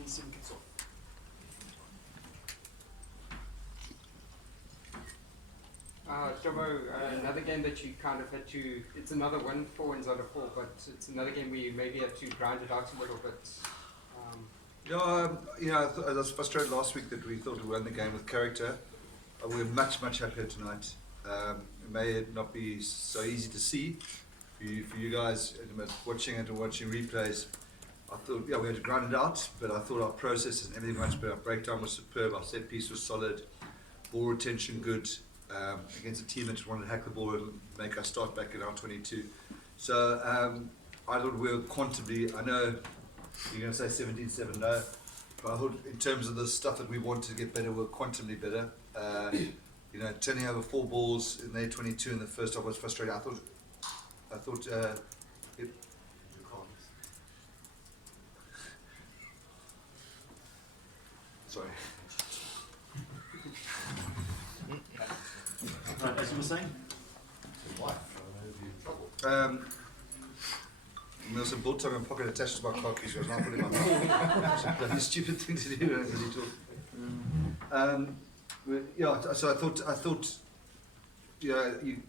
and Steven Kitshoff. Jobo, another game that you kind of had to, it's another win, 4 wins out of 4, but it's another game where you maybe had to grind it out a little bit. I was frustrated last week that we thought we won the game with character. We're much happier tonight. It may not be so easy to see for you guys watching it and watching replays. I thought, we had to grind it out, but I thought our processes and everything much better. Our breakdown was superb, our set piece was solid, ball retention good, against a team that wanted to hack the ball and make us start back in our 22. So I thought we were quantumly, I know you're going to say 17-7, no, but I thought in terms of the stuff that we wanted to get better, we're quantumly better. Turning over 4 balls in their 22 in the first half was frustrating. I thought sorry. Right, as you were saying? There was some bull tongue and pocket attached to my car keys, so I was not putting my mouth. It's a bloody stupid thing to do when you talk. So I thought, you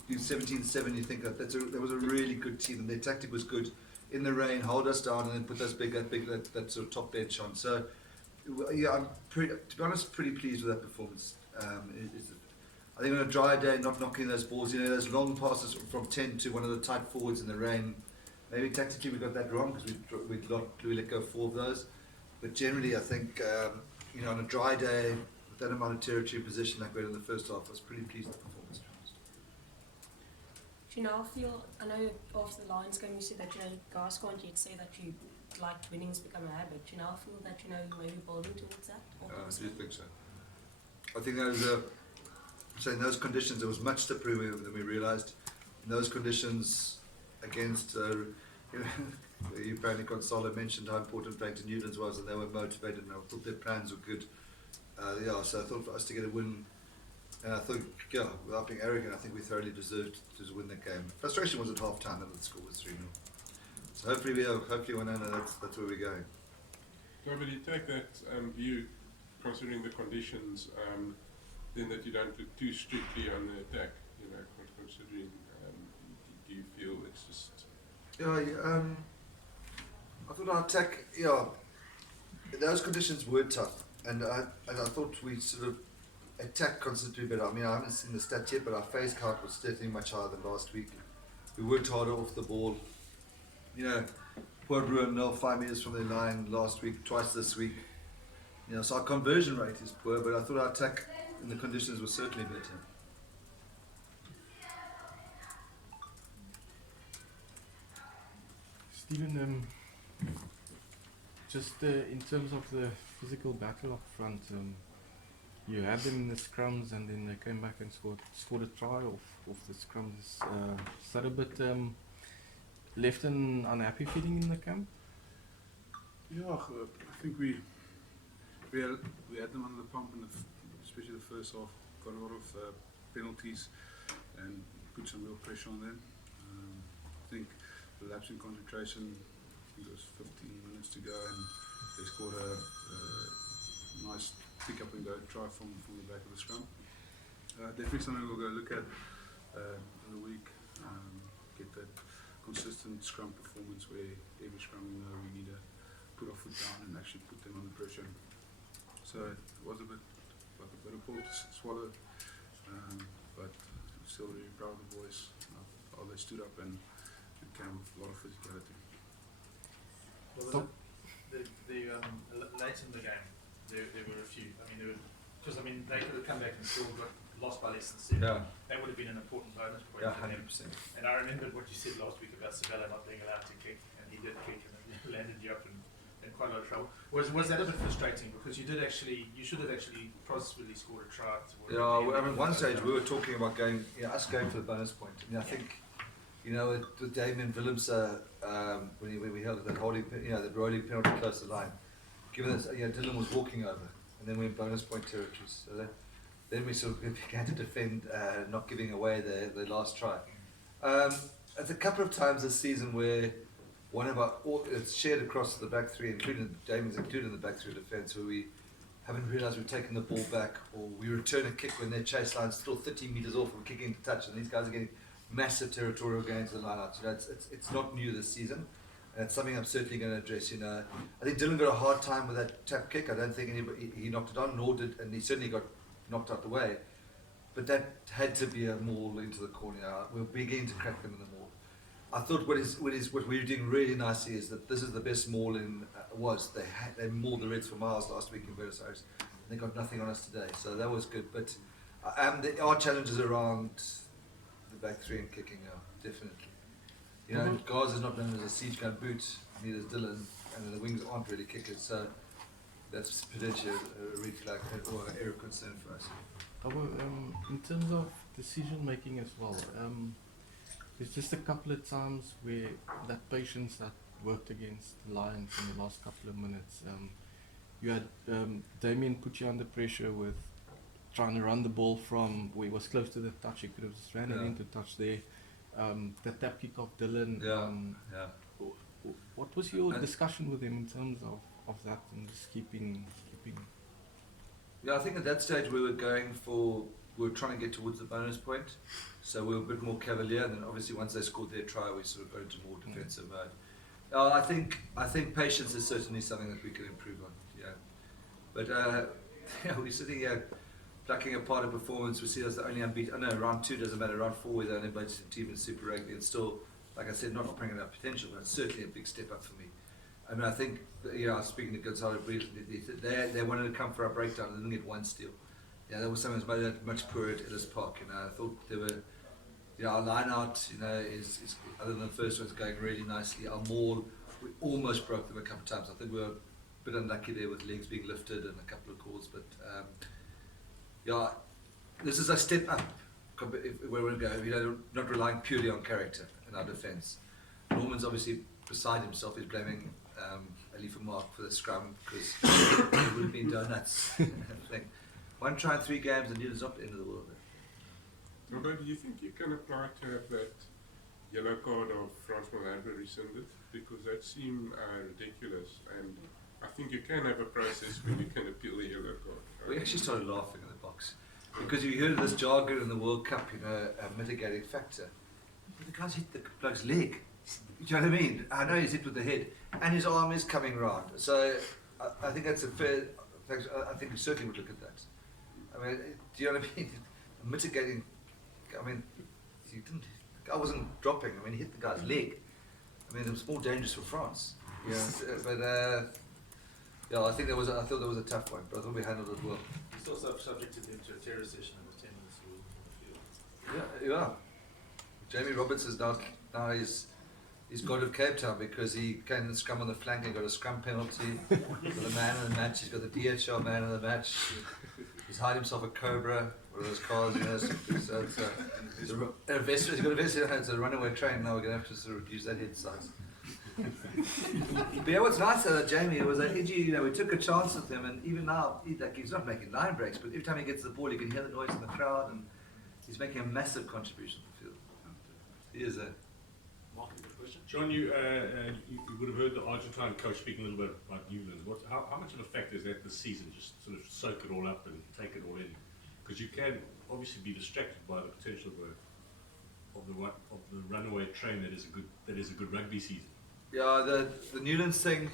17-7. You think that was a really good team, and their tactic was good. In the rain, hold us down, and then put that sort of top bench on. So, I'm to be honest, pretty pleased with that performance. I think on a dry day, not knocking those balls, those long passes from 10 to one of the tight forwards in the rain. Maybe tactically we got that wrong because we let go 4 of those. But generally, I think on a dry day with that amount of territory position like we had in the first half, I was pretty pleased with the performance. Do you now feel, I know after the Lions game you said that guys can't yet say that you like winning's become a habit. Do you now feel that maybe building towards that? I do think so. I think in those conditions there was much slipperier than we realised. In those conditions against apparently Gonzalo mentioned how important playing to Newlands was, and they were motivated, and I thought their plans were good. So I thought for us to get a win, and I thought, without being arrogant, I think we thoroughly deserved to win the game. Frustration was at half time, and the score was 3-0. So hopefully we know that's where we're going. So, but you take that view, considering the conditions, then that you don't look too strictly on the attack, considering, do you feel it's just... I thought our attack, those conditions were tough, and I thought we sort of attacked considerably better. I mean, I haven't seen the stats yet, but our phase count was certainly much higher than last week. We worked harder off the ball. Poor Bruin now 5 meters from their line last week, twice this week. So our conversion rate is poor, but I thought our attack in the conditions was certainly better. Steven, just in terms of the physical battle up front, you had them in the scrums, and then they came back and scored a try off the scrums. Is that a bit left an unhappy feeling in the camp? Yeah, I think we had them under the pump, especially the first half. Got a lot of penalties and put some real pressure on them. I think the lapse in concentration, it was 15 minutes to go, and they scored a nice pick up and go try from the back of the scrum. Definitely something we'll go look at in the week, get that consistent scrum performance where every scrum we know we need to put our foot down and actually put them under pressure. So it was a bit like a bitter pill to swallow, but I'm still really proud of the boys, how they stood up and came with a lot of physicality. Well, late in the game, there were a few. They could have come back and still got lost by less than 7. Yeah. That would have been an important bonus point for them. 100%. And I remembered what you said last week about Sabella not being allowed to kick, and he did kick, and it landed you up in quite a lot of trouble. Was that a bit frustrating, because you should have actually possibly scored a try? At one stage we were talking about us going for the bonus point. I think, with Damien Willems, when we held that holding, the rolling penalty close to the line, given that Dylan was walking over, and then we're in bonus point territories. So then we sort of began to defend, not giving away the last try. There's a couple of times this season where one of our, it's shared across the back three, including Damien's included in the back three defence, where we haven't realised we've taken the ball back, or we return a kick when their chase line's still 30 metres off and kicking into touch, and these guys are getting massive territorial gains in the line out. You know, it's not new this season, and it's something I'm certainly going to address. You know, I think Dylan got a hard time with that tap kick. I don't think he knocked it on, nor did, and he certainly got knocked out the way. But that had to be a maul into the corner. We're beginning to crack them in the maul. I thought what we're doing really nicely is that this is the best maul in they mauled the Reds for miles last week in Buenos Aires. And they got nothing on us today, so that was good. But our challenges around the back three and kicking are definitely. You know, Gaza's not known as a siege gun boot, neither is Dylan, and the wings aren't really kickers, so that's potentially a red flag or an area of concern for us. In terms of decision making as well, there's just a couple of times where that patience that worked against the Lions in the last couple of minutes, you had Damien put you under pressure with trying to run the ball from where he was close to the touch. He could have just ran it into touch there. The tap kick of Dylan. What was your discussion with him in terms of that and just keeping? Yeah, I think at that stage we were trying to get towards the bonus point, so we were a bit more cavalier. And then obviously once they scored their try, we sort of got into more defensive mode. I think patience is certainly something that we can improve on. Yeah, but we're sitting here plucking apart a performance. We see us the only unbeaten. I know round 2 doesn't matter. Round 4 we're the only unbeaten team in Super Rugby. It's still, like I said, not bringing up potential, but it's certainly a big step up for me. I mean, I think, I was speaking to Gonzalo briefly, they wanted to come for our breakdown and they didn't get one steal. Yeah, that was something that much poorer at Ellis Park. You know, I thought they were, our line out, you know, is other than the first one's going really nicely. Our maul, we almost broke them a couple of times. I think we were a bit unlucky there with legs being lifted and a couple of calls, but this is a step up if we're going to go. You know, not relying purely on character in our defence. Norman's obviously beside himself. He's blaming Ali for Mark for the scrum because it would have been donuts. One try in 3 games and it's not the end of the world. Although, do you think you can apply to have that yellow card of Francois Lambert rescinded? Because that seemed ridiculous, and I think you can have a process where you can appeal a yellow card. We actually started laughing in the box because you heard of this jargon in the World Cup, you know, a mitigating factor. But the guy's hit the bloke's leg. Do you know what I mean? I know he's hit with the head, and his arm is coming round. So I think that's a fair. I think we certainly would look at that. I mean, do you know what I mean? Mitigating. I mean, he didn't. The guy wasn't dropping. I mean, he hit the guy's leg. I mean, it was more dangerous for France. Yeah, but I think I thought that was a tough one, but I thought we handled it well. He's also subjected him to a terror session in the 10 minutes on the field. Yeah. Jamie Roberts is now he's god of Cape Town because he came and scrum on the flank and got a scrum penalty for the man of the match. He's got the DHL man of the match. He's hired himself a Cobra, one of those cars, you know. So he's got a vest. It's a runaway train. Now we're going to have to sort of reduce that head size. But yeah, what's nice about Jamie, it was like, you know, we took a chance with him, and even now, he's not making line breaks, but every time he gets to the ball, you can hear the noise in the crowd, and he's making a massive contribution to the field. He is a... John, you would have heard the Argentine coach speaking a little bit about Newlands. How much of a factor is that this season? Just sort of soak it all up and take it all in, because you can obviously be distracted by the potential of the runaway train that is a good rugby season. Yeah, the Newlands thing.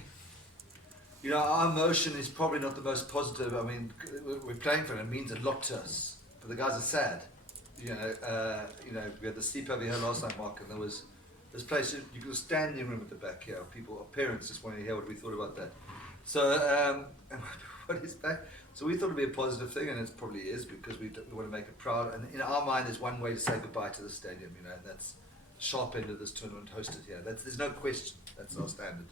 You know, our emotion is probably not the most positive. I mean, we're playing for it. It means a lot to us. But the guys are sad. You know, we had the sleep over here last night, Mark, and there was this place, you could stand in the room at the back here. People, our parents just wanted to hear what we thought about that. So, what is that? So we thought it'd be a positive thing, and it probably is, because we want to make it proud. And in our mind, there's one way to say goodbye to the stadium, you know, and that's sharp end of this tournament hosted here. There's no question. That's our standard.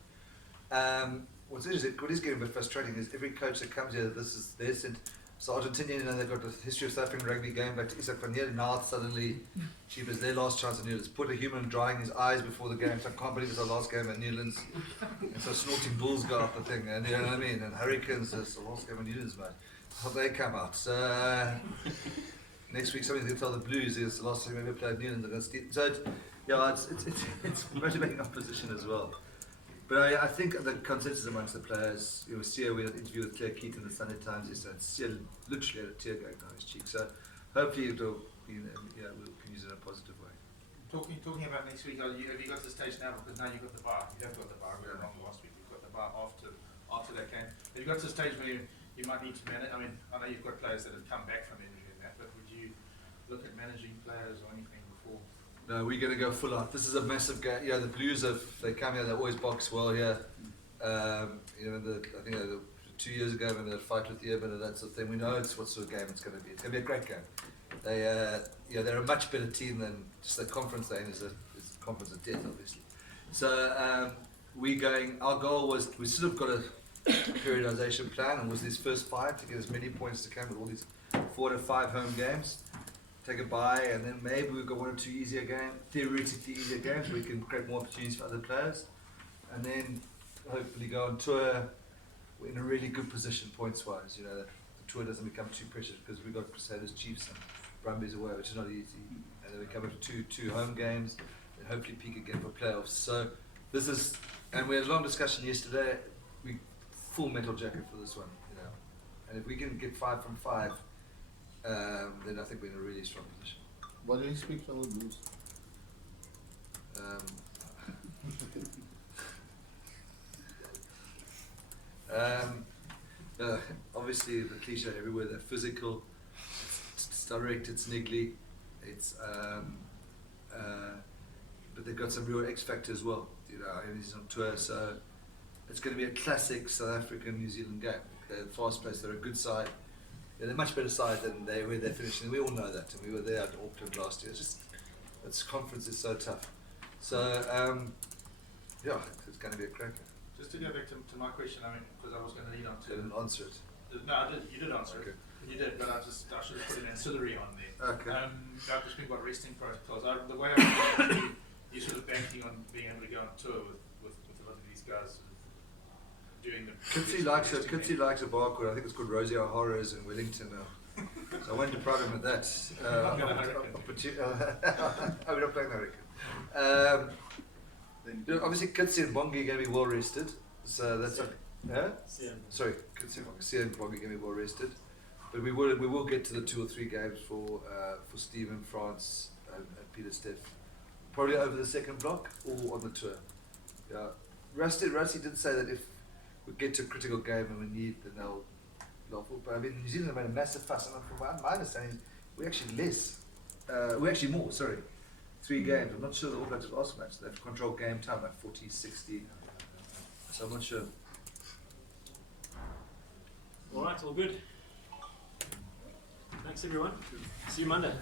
What is getting a bit frustrating is every coach that comes here, this is their So Argentina, you know, they've got a history of South African rugby going back to Isak van Heerden. Now suddenly, cheap as their last chance at Newlands. Put a human drying his eyes before the game. So I can't believe it's our last game at Newlands. And so snorting bulls go out the thing, and you know what I mean. And Hurricanes is the last game at Newlands, mate. How they come out. So next week, somebody's going to tell the Blues it's the last time we ever played Newlands. They're going to steal. So it's motivating opposition as well. But I think the consensus amongst the players, you know, Sia, we had an interview with Claire Keaton in the Sunday Times yesterday, and Sia literally had a tear going down his cheek. So hopefully it'll, we can use it in a positive way. Talking about next week, have you got to the stage now? Because now you've got the bar. You have got the bar. We were wrong last week. You've got the bar after that game. Have you got to the stage where you might need to manage? I mean, I know you've got players that have come back from injury and that, but would you look at managing players or anything before? No, we're going to go full out. This is a massive game. Yeah, the Blues they come here. They always box well here. You know, I think 2 years ago when they fight with the Urban and that sort of thing. We know it's what sort of game it's going to be. It's going to be a great game. They're a much better team than just the conference thing is a conference of death, obviously. So our goal was, we sort of got a periodization plan, and was these first 5 to get as many points to come with all these 4 to 5 home games, take a bye, and then maybe we've got 1 or 2 easier games, theoretically easier games, where we can create more opportunities for other players, and then hopefully go on tour in a really good position points-wise. You know, the tour doesn't become too precious because we've got Crusaders, Chiefs, and Brumbies away, which is not easy, and then we come into two home games, and hopefully peak again for playoffs. So this is, and we had a long discussion yesterday. We full metal jacket for this one, you know, and if we can get 5 from 5, then I think we're in a really strong position. What do you speak for the Blues? Obviously the cliche everywhere, they're physical, it's direct, it's niggly, but they've got some real X factor as well. You know, he's on tour, so it's going to be a classic South African New Zealand game. They're fast paced, they're a good side. They're a much better side than where they're finishing. We all know that, and we were there at Auckland last year. It's just, this conference is so tough. So yeah, it's going to be a cracker. Just to go back to my question, I mean, because I was going to lead on to. I didn't answer it. No, I did. You did answer Okay. it. You did, but I should have put an ancillary on there. Okay. I've just been about resting protocols. The way I you're sort of banking on being able to go on tour with a lot of these guys doing the. Kitsy likes a bar called, I think it's called Rosie O'Hara's in Wellington now. So I went to prod him with that. Not gonna hurricane. We're not playing hurricane. Obviously Kitsy and Bongi are going to be well rested. So that's sorry, Kitsy and Bongi are going to be well rested. But we will get to the 2 or 3 games for Steven, France, and Peter Steff. Probably over the second block or on the tour. Yeah, Rusty did say that if we get to a critical game and we need, then they'll off. But I mean, New Zealand have made a massive fuss, and from my understanding, we're actually more. Sorry, 3 games. I'm not sure the All Blacks have asked much. They've controlled game time like 40, 60. So I'm not sure. All right, all good. Thanks everyone. See you Monday.